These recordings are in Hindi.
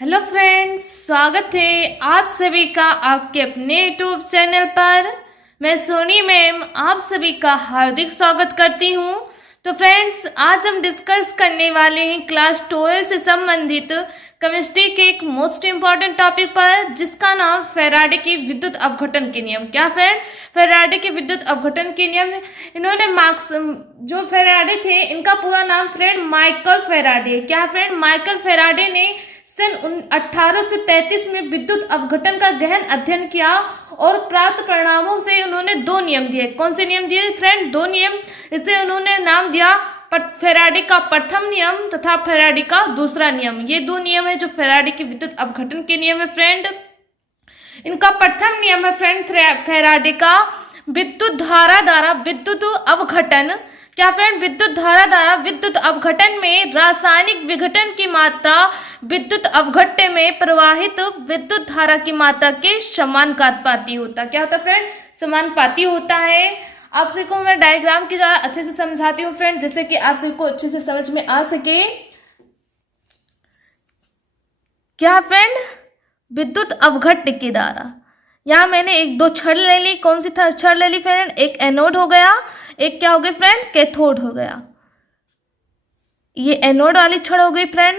हेलो फ्रेंड्स, स्वागत है आप सभी का आपके अपने यूट्यूब चैनल पर। मैं सोनी मैम आप सभी का हार्दिक स्वागत करती हूँ। तो फ्रेंड्स, आज हम डिस्कस करने वाले हैं क्लास 12 से संबंधित केमिस्ट्री के एक मोस्ट इम्पॉर्टेंट टॉपिक पर, जिसका नाम फैराडे के विद्युत अपघटन के नियम। क्या फ्रेंड? फैराडे के विद्युत अपघटन के नियम। इन्होंने मार्क्स जो फैराडे थे, इनका पूरा नाम फ्रेंड माइकल फैराडे। क्या फ्रेंड? माइकल फैराडे ने सन 1833 में विद्युत अपघटन का गहन अध्ययन किया और प्राप्त परिणामों से उन्होंने दो नियम दिए। कौन से नियम दिए फ्रेंड? दो नियम। इसे उन्होंने नाम दिया फैराडे का प्रथम नियम तथा फैराडे का दूसरा नियम। ये दो नियम है जो फैराडे के विद्युत अपघटन के नियम है फ्रेंड। इनका प्रथम नियम है फ्रेंड फैराडे का विद्युत धारा द्वारा विद्युत अपघटन। क्या फ्रेंड? विद्युत धारा द्वारा विद्युत अपघटन में रासायनिक विघटन की मात्रा विद्युत अपघट्य में प्रवाहित विद्युत धारा की मात्रा के समानुपाती होता। क्या होता फ्रेंड? समानुपाती होता है। आप सभी को मैं डायग्राम की द्वारा अच्छे से समझाती हूँ फ्रेंड, जैसे कि आप सभी को अच्छे से समझ में आ सके। क्या फ्रेंड? विद्युत अपघट्य की धारा, यहाँ मैंने एक दो छड़ ले ली। कौन सी छड़ ले ली फ्रेंड? एक एनोड हो गया, एक क्या हो गई फ्रेंड? कैथोड हो गया। ये एनोड वाली छड़ हो गई फ्रेंड,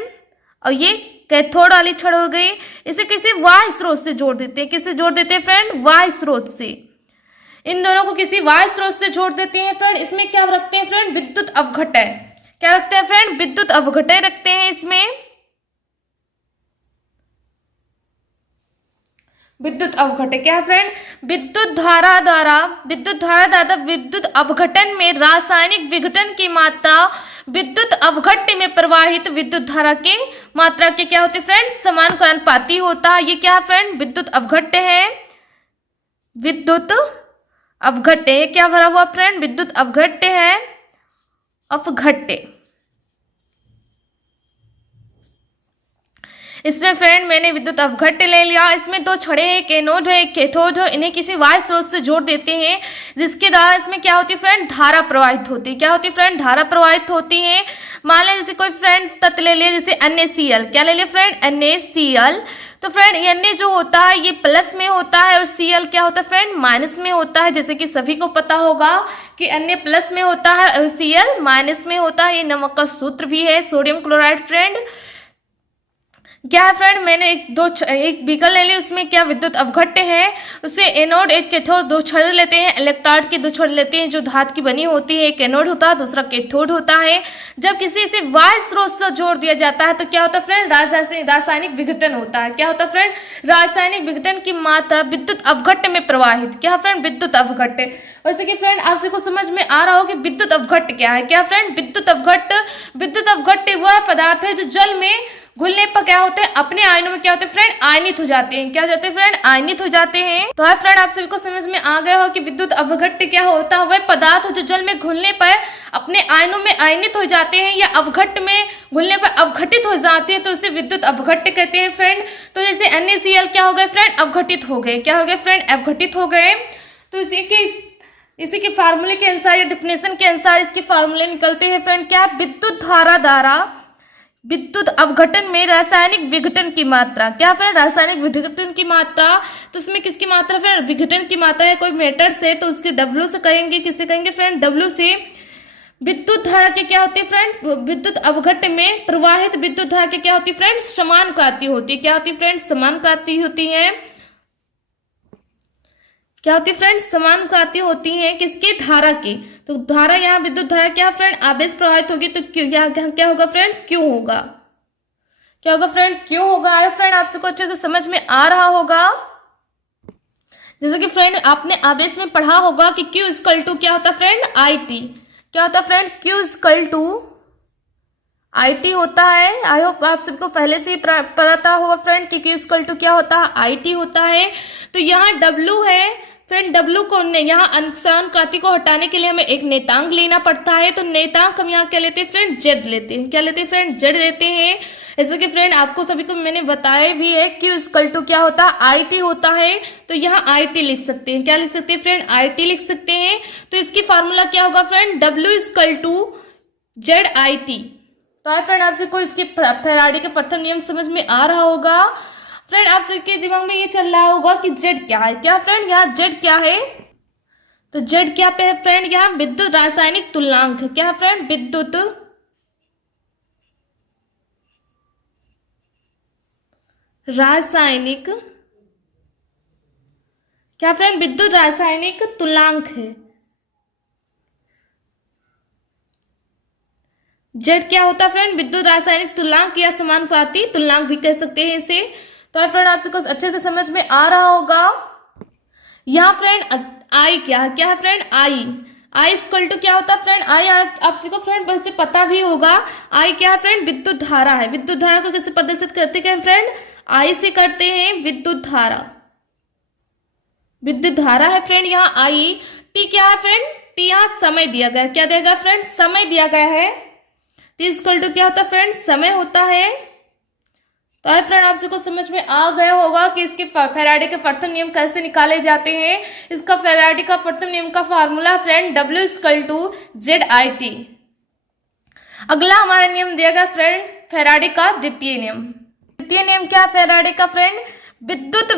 और ये कैथोड वाली छड़ हो गई। इसे किसी वाह्य स्रोत से जोड़ देते हैं। किससे जोड़ देते हैं फ्रेंड? वाह्य स्रोत से। इन दोनों को किसी वाह्य स्रोत से जोड़ देते हैं फ्रेंड। इसमें क्या रखते हैं फ्रेंड? विद्युत अपघटय। क्या रखते हैं फ्रेंड? विद्युत अपघटय रखते हैं इसमें। विद्युत अपघटन क्या फ्रेंड? विद्युत धारा द्वारा विद्युत अपघटन में रासायनिक विघटन की मात्रा विद्युत अपघट्य में प्रवाहित विद्युत धारा की मात्रा के क्या होते फ्रेंड? समानुपाती होता है। ये क्या फ्रेंड? विद्युत अपघट्य है। विद्युत अपघट्य क्या भरा हुआ फ्रेंड? विद्युत अपघट्य है। अपघट्य इसमें फ्रेंड मैंने विद्युत अपघट्य ले लिया। इसमें दो छड़े हैं, एक एनोड है एक कैथोड है। इन्हें किसी वाह्य स्रोत से जोड़ देते हैं, जिसके द्वारा इसमें क्या होती है फ्रेंड? धारा प्रवाहित होती है। क्या होती है फ्रेंड? धारा प्रवाहित होती है। मान लें जैसे कोई फ्रेंड तत्व ले लिया, जैसे NaCl। क्या ले लिया फ्रेंड? NaCl। तो फ्रेंड Na जो होता है ये प्लस में होता है और Cl क्या होता है फ्रेंड? माइनस में होता है। जैसे कि सभी को पता होगा कि Na प्लस में होता है और Cl माइनस में होता है। ये नमक का सूत्र भी है, सोडियम क्लोराइड फ्रेंड। क्या है फ्रेंड? मैंने एक बीकर ले ली, उसमें क्या विद्युत अपघट्य है। उसे एनोड एक कैथोड, दो छड़ लेते हैं। इलेक्ट्रोड की दो छड़ लेते हैं जो धातु की बनी होती है। एक एनोड होता है, दूसरा कैथोड होता है। जब किसी से वाह्य स्रोत से जोड़ दिया जाता है तो क्या होता है फ्रेंड? रासायनिक विघटन होता है। क्या होता है फ्रेंड? रासायनिक विघटन की मात्रा विद्युत अपघट्य में प्रवाहित। क्या फ्रेंड? विद्युत अपघट्य। वैसे कि फ्रेंड आप सबको समझ में आ रहा हो कि विद्युत अपघट्य क्या है। क्या फ्रेंड? विद्युत अपघट्य वह पदार्थ है जो जल में घुलने पर क्या होते हैं? अपने आयनों में क्या होते हैं फ्रेंड? आयनित हो जाते हैं। क्या हो जाते हैं फ्रेंड? आयनित हो जाते हैं। तो है फ्रेंड आप सभी को समझ में आ गया हो कि विद्युत अपघट्य क्या होता है? वह पदार्थ जो जल में घुलने पर अपने आयनों में आयनित हो जाते हैं या अवघट्य में घुलने पर अवघटित हो जाती है, तो इसे विद्युत अपघट्य कहते हैं फ्रेंड। तो जैसे NaCl क्या हो गए फ्रेंड? अवघटित हो गए। क्या हो गए फ्रेंड? अवघटित हो गए। तो इसी के फार्मूले के अनुसार या डिफिनेशन के अनुसार इसके फार्मूले निकलते हैं फ्रेंड। क्या? विद्युत धारा द्वारा विद्युत अपघटन में रासायनिक विघटन की मात्रा। क्या फ्रेंड? रासायनिक विघटन की मात्रा। तो इसमें किसकी मात्रा फ्रेंड? विघटन की मात्रा है। कोई मेटर से तो उसके W से करेंगे। किससे करेंगे फ्रेंड? W से। विद्युत धारा के क्या होती है फ्रेंड? विद्युत अपघट्य में प्रवाहित विद्युत धारा के क्या होती है फ्रेंड? समानुपाती होती है। क्या होती है फ्रेंड? समानुपाती होती है। क्या होती है फ्रेंड? समानुपाती होती है किसकी? धारा की। तो धारा यहाँ विद्युत धारा क्या फ्रेंड? आवेश प्रवाहित होगी तो क्यों यहाँ क्या होगा फ्रेंड? क्यों होगा। क्या होगा फ्रेंड? क्यों होगा। आया फ्रेंड आप सबको अच्छे से समझ में आ रहा होगा। जैसे कि फ्रेंड आपने आवेश में पढ़ा होगा कि Q इक्वल टू क्या होता है फ्रेंड? IT। क्या होता है friend? Q equal to IT होता है। आई होप आप सबको पहले से ही पता होगा फ्रेंड कि Q इक्वल टू क्या होता है? IT होता है। तो यहाँ W है फ्रेंड। W को यहाँ समानुपाती को हटाने के लिए हमें एक नेतांक लेना पड़ता है। तो नेतांक हम यहाँ क्या लेते हैं फ्रेंड? Z लेते हैं। क्या लेते हैं फ्रेंड? Z लेते हैं। जैसे कि फ्रेंड आपको सभी को मैंने बताया भी है Q इक्वल टू क्या होता है? IT होता है। तो यहाँ IT लिख सकते हैं। क्या लिख सकते हैं फ्रेंड? IT लिख सकते हैं। तो इसकी फार्मूला क्या होगा friend? W equal to ZIT। तो आई फ्रेंड आपसे कोई इसके फैराडे का प्रथम नियम समझ में आ रहा होगा। फ्रेंड आप सबके दिमाग में ये चल रहा होगा कि जेड क्या है। क्या फ्रेंड यहाँ जेड क्या है? तो जेड क्या पे है फ्रेंड? यहाँ विद्युत रासायनिक तुल्यांक है। क्या फ्रेंड? विद्युत रासायनिक, क्या फ्रेंड? विद्युत रासायनिक तुल्यांक है। जेड क्या होता है फ्रेंड? विद्युत रासायनिक तुल्यांक या समानुपाती तुल्यांक भी कह सकते हैं इसे। तो फ्रेंड आपसे कुछ अच्छे से समझ में आ रहा होगा। यहाँ फ्रेंड आई क्या है? क्या है फ्रेंड? आई इक्वल टू क्या होता है फ्रेंड? आई आप सबको फ्रेंड वैसे पता भी होगा। आई क्या है फ्रेंड? विद्युत धारा है। विद्युत धारा को कैसे प्रदर्शित करते हैं फ्रेंड? आई से करते हैं विद्युत धारा। विद्युत धारा है फ्रेंड यहाँ आई। टी क्या है फ्रेंड? टी यहाँ समय दिया गया है। क्या देगा फ्रेंड? समय दिया गया है। टी इक्वल टू क्या होता है फ्रेंड? समय होता है। तो है फ्रेंड आपसे को समझ में आ गया होगा कि इसके फैराडे के प्रथम नियम कैसे निकाले जाते हैं। इसका फैराडे का प्रथम नियम का formula friend W equal to ZIT। अगला हमारा नियम दिया गया फ्रेंड फैराडे का द्वितीय नियम। द्वितीय नियम क्या है फैराडे का फ्रेंड? विभिन्न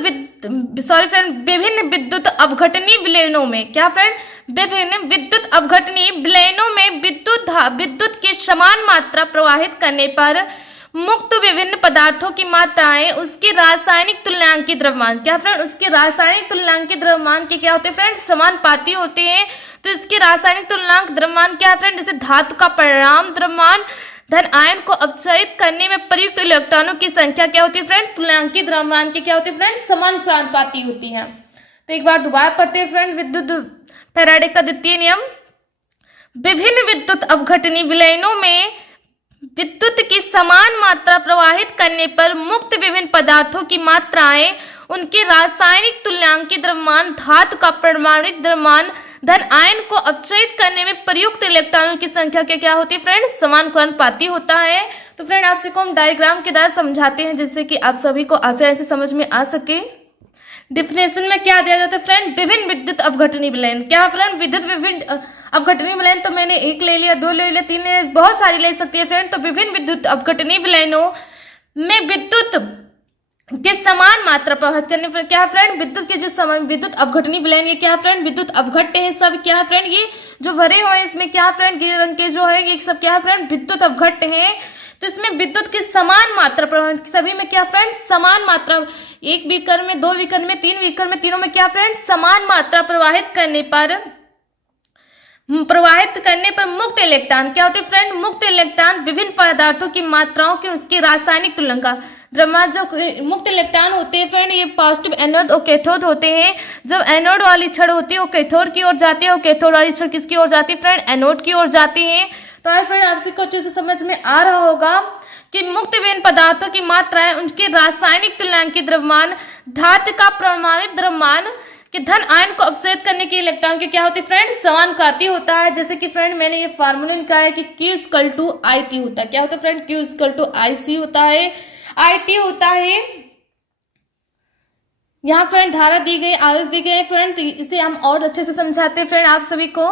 विद्युत अवघटनीय विलयनों में, क्या फ्रेंड? विभिन्न विद्युत अवघटनीय विलयनों में विद्युत की समान मात्रा प्रवाहित करने पर मुक्त विभिन्न पदार्थों की मात्राएं उसके रासायनिक तुल्यांकी द्रव्यमान, क्या फ्रेंड? उसके रासायनिक तुल्यांकी द्रव्यमान के क्या होते हैं फ्रेंड? समानुपाती होते हैं। तो इसके रासायनिक तुल्यांक द्रव्यमान क्या है फ्रेंड? जैसे धातु का परिणाम द्रव्यमान धन आयन को अपचयित करने में प्रयुक्त इलेक्ट्रॉनों की संख्या क्या होती है फ्रेंड? तुल्यांकी द्रव्यमान के क्या होते हैं फ्रेंड? समानुपाती होती है। तो एक बार दोबारा पढ़ते हैं फ्रेंड विद्युत फैराडे का द्वितीय नियम। विभिन्न विद्युत अवघटनीय विलयनों में विद्युत की समान मात्रा प्रवाहित करने पर मुक्त विभिन्न पदार्थों की मात्राएं उनके रासायनिक तुल्यांकी द्रव्यमान धातु का परमाणुक द्रव्यमान धन आयन को अपचयित करने में प्रयुक्त इलेक्ट्रॉनों की संख्या के क्या होती है फ्रेंड? समानुपाती होता है। तो फ्रेंड आपसे को हम डायग्राम के द्वारा समझाते हैं जिससे कि आप सभी को आसानी से समझ में आ सके। डिफिनेशन में क्या दिया जाता है फ्रेंड? विभिन्न विद्युत अवघटनीय विलयन। क्या फ्रेंड? विद्युत विभिन्न अवघटनीय विलयन तो मैंने एक ले लिया, दो ले लिया, तीन ले लिया, बहुत सारी ले सकती है फ्रेंड। तो विभिन्न विद्युत अवघटनीय विलयनों में विद्युत के समान मात्रा प्रवाहित करने पर क्या है फ्रेंड? विद्युत के जो समय विद्युत अवघटनीय विलयन ये क्या है फ्रेंड? विद्युत अवघट्य है सब। क्या है फ्रेंड? ये जो भरे हुए हैं इसमें क्या है फ्रेंड? गिरे रंग के जो है ये सब क्या है फ्रेंड? विद्युत अवघट्य है। तो इसमें विद्युत की समान मात्रा प्रवाहित, सभी में क्या फ्रेंड? समान मात्रा, एक विकर्ण में, दो विकर्ण में, तीन विकर्ण में, तीनों में क्या फ्रेंड? समान मात्रा प्रवाहित करने पर मुक्त इलेक्ट्रॉन क्या होते हैं फ्रेंड? मुक्त इलेक्ट्रॉन विभिन्न पदार्थों की मात्राओं के उसके रासायनिक तुल्यांक द्रव्यमान। जो मुक्त इलेक्ट्रॉन होते हैं फ्रेंड ये पॉजिटिव एनोड और कैथोड होते हैं। जब एनोड वाली छड़ होती है वो कैथोड की ओर जाती है और कैथोड वाली छड़ किसकी ओर जाती है फ्रेंड? एनोड की ओर जाती है। तो फ्रेंड आपसे कुछ अच्छे से समझ में आ रहा होगा कि मुक्त विभिन्न पदार्थों की मात्राएं उनके रासायनिक तुल्यांकी द्रव्यमान धातु का परमाणु द्रव्यमान कि धन आयन को अपचयित करने के इलेक्ट्रॉन के क्या होते हैं फ्रेंड? समानुपाती होता है। जैसे कि फ्रेंड मैंने ये फार्मूला निकाला है कि Q इक्वल टू IT होता है। क्या होता है friend? Q equal to IC होता है, IT होता है। यहाँ फ्रेंड धारा दी गई, आवेश दी गई फ्रेंड। तो इसे हम और अच्छे से समझाते हैं फ्रेंड आप सभी को।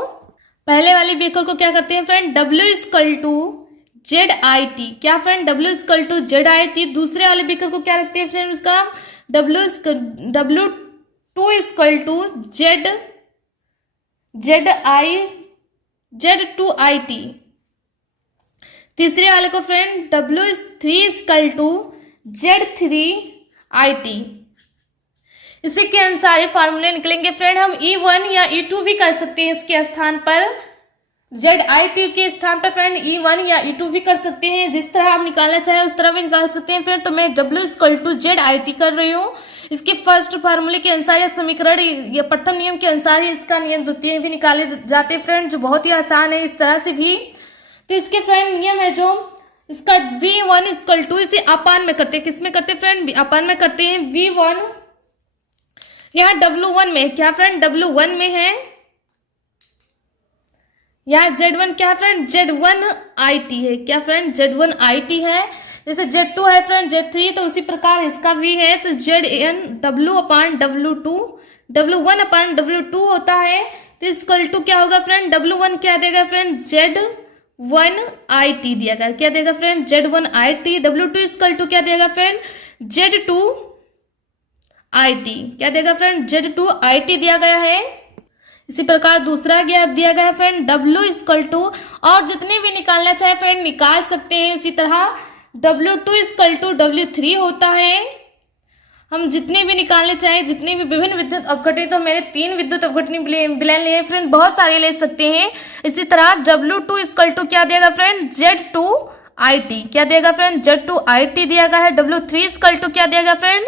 पहले वाली बीकर को क्या करते हैं friend? W equal to ZIT। क्या friend? W equal to ZIT। दूसरे वाले बीकर को क्या रखते हैं फ्रेंड? उसका W2 इक्वल टू Z2IT। तीसरे वाले को friend W3 equal to Z3IT। इसी के अनुसार ये फार्मूले निकलेंगे फ्रेंड। हम E1 या E2 भी कर सकते हैं इसके स्थान पर, ZIT के स्थान पर फ्रेंड E1 या E2 भी कर सकते हैं। जिस तरह आप निकालना चाहे उस तरह भी निकाल सकते हैं फ्रेंड। तो मैं W इक्वल टू ZIT कर रही हूँ। इसके फर्स्ट फार्मूले के अनुसार या समीकरण या प्रथम नियम के अनुसार ही इसका नियम द्वितीय भी निकाले जाते हैं फ्रेंड, जो बहुत ही आसान है इस तरह से भी। तो इसके फ्रेंड नियम है जो इसका V1 इक्वल टू, इसे अपान में करते हैं। किस में करते हैं फ्रेंड? अपान में करते हैं। V1 यहाँ W1 में, क्या फ्रेंड? W1 में है। यहाँ Z1 क्या फ्रेंड? Z1IT है। क्या फ्रेंड? Z1IT है। जैसे Z2 है फ्रेंड Z3, तो उसी प्रकार इसका भी है। तो ZN W अपान W2, W1 अपान W2 होता है। तो इक्वल टू क्या होगा फ्रेंड? W1 क्या देगा फ्रेंड? Z1 Z1IT दिया गया, क्या देगा friend, Z1IT। W2 equal to क्या देगा फ्रेंड, Z2IT, क्या देगा फ्रेंड, Z2IT दिया गया है। इसी प्रकार दूसरा दिया गया है फ्रेंड W इक्वल टू, और जितने भी निकालना चाहे फ्रेंड निकाल सकते हैं। इसी तरह W2 इक्वल टू W3 होता है। हम जितने भी निकालने चाहें, जितनी भी विभिन्न विद्युत अपघटनी, तो मैंने 3 विद्युत अपघटनी विलयन लिए फ्रेंड, बहुत सारे ले सकते हैं। इसी तरह W2 इक्वल टू क्या देगा फ्रेंड, Z2IT, क्या देगा फ्रेंड, Z2IT दिया गया है। W3 इक्वल टू क्या दिया गया फ्रेंड,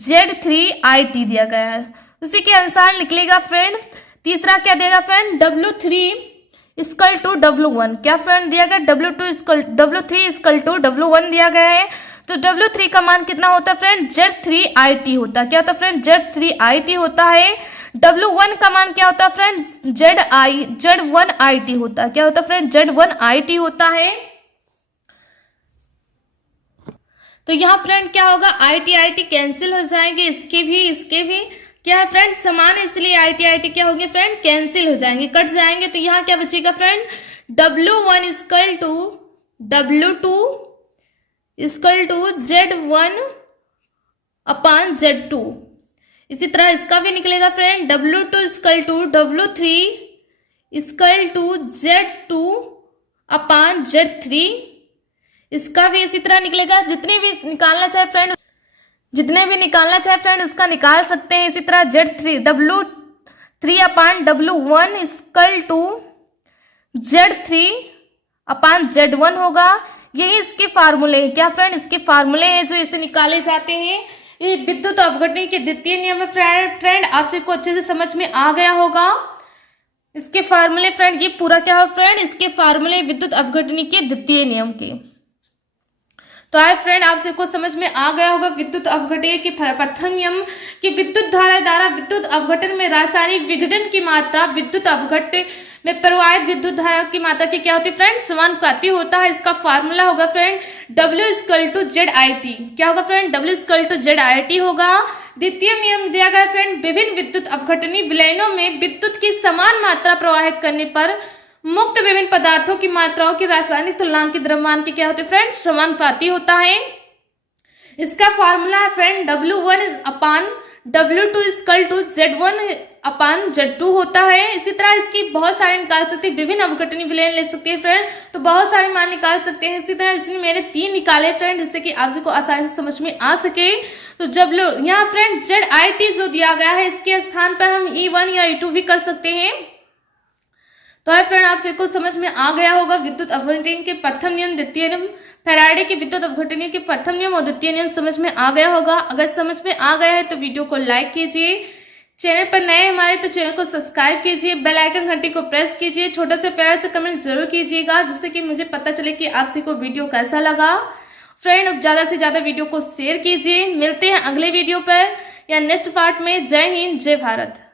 Z3IT दिया गया है। उसी के अनुसार निकलेगा फ्रेंड तीसरा क्या देगा friend, W3 equal to W1, क्या फ्रेंड दिया गया, W3 इक्वल टू W1 दिया गया है। तो W3 का मान कितना होता है फ्रेंड, Z3IT होता है, क्या होता है फ्रेंड, Z3IT होता है। W1 का मान क्या होता है फ्रेंड, Z1IT होता है, क्या होता है फ्रेंड, Z1IT होता है। तो यहाँ फ्रेंड क्या होगा, IT कैंसिल हो जाएंगे, इसके भी क्या है फ्रेंड समान है, इसलिए IT क्या होंगे फ्रेंड, कैंसिल हो जाएंगे, कट जाएंगे। तो यहाँ क्या बचेगा friend, W1 equal to W2 equal to Z1 upon Z2। इसी तरह इसका भी निकलेगा friend W2 equal to W3 equal to Z2 upon Z3। इसका भी इसी तरह निकलेगा, जितने भी निकालना चाहे फ्रेंड उसका निकाल सकते हैं। इसी तरह W3 upon W1 equal to Z3 upon Z1 होगा। यही इसके फार्मूले हैं, क्या फ्रेंड, इसके फार्मूले हैं जो इसे निकाले जाते हैं। ये विद्युत अपघटनी के द्वितीय नियम है फ्रेंड, आप सबको अच्छे से समझ में आ गया होगा। इसके फार्मूले फ्रेंड, ये पूरा क्या हो फ्रेंड, इसके फार्मूले विद्युत अपघटनी के द्वितीय नियम के। तो आए फ्रेंड, आप सबको समझ में आ गया होगा विद्युत अपघटन के प्रथम नियम कि विद्युत धारा द्वारा विद्युत अपघटन में रासायनिक विघटन की मात्रा विद्युत अपघटन में प्रवाहित विद्युत धारा की मात्रा की क्या होती है फ्रेंड, समानुपाती होता है। इसका फार्मूला होगा friend W equal to ZIT, क्या होगा friend, W equal to ZIT होगा। द्वितीय नियम दिया गया फ्रेंड, विभिन्न विद्युत अपघटनी विलयनों में विद्युत की समान मात्रा प्रवाहित करने पर मुक्त विभिन्न पदार्थों की मात्राओं की रासायनिक तुलनांक के द्रव्यमान की क्या होती है फ्रेंड, समानुपाती होता है। इसका फार्मूला है friend W1 upon W2 equal to Z1 upon Z2 होता है। इसी तरह इसकी बहुत सारे निकाल सकते हैं, विभिन्न अपघटनी विलयन ले सकते हैं फ्रेंड, तो बहुत सारे मान निकाल सकते हैं। इसी तरह इसलिए मैंने 3 निकाले फ्रेंड, जिससे कि आप सबको आसानी से समझ में आ सके। तो जब यहाँ फ्रेंड ZIT जो दिया गया है, इसके स्थान पर हम E1 या E2 भी कर सकते हैं। तो है फ्रेंड, आप सबको समझ में आ गया होगा विद्युत अपघटनी के प्रथम नियम, द्वितीय नियम, फैराडे के विद्युत अपघटनी के प्रथम नियम और द्वितीय नियम समझ में आ गया होगा। अगर समझ में आ गया है तो वीडियो को लाइक कीजिए, चैनल पर नए हमारे तो चैनल को सब्सक्राइब कीजिए, बेल आइकन घंटी को प्रेस कीजिए, छोटा से प्यार से कमेंट जरूर कीजिएगा, जिससे कि मुझे पता चले कि आप सबको वीडियो कैसा लगा। फ्रेंड, ज्यादा से ज्यादा वीडियो को शेयर कीजिए। मिलते हैं अगले वीडियो पर या नेक्स्ट पार्ट में। जय हिंद, जय भारत।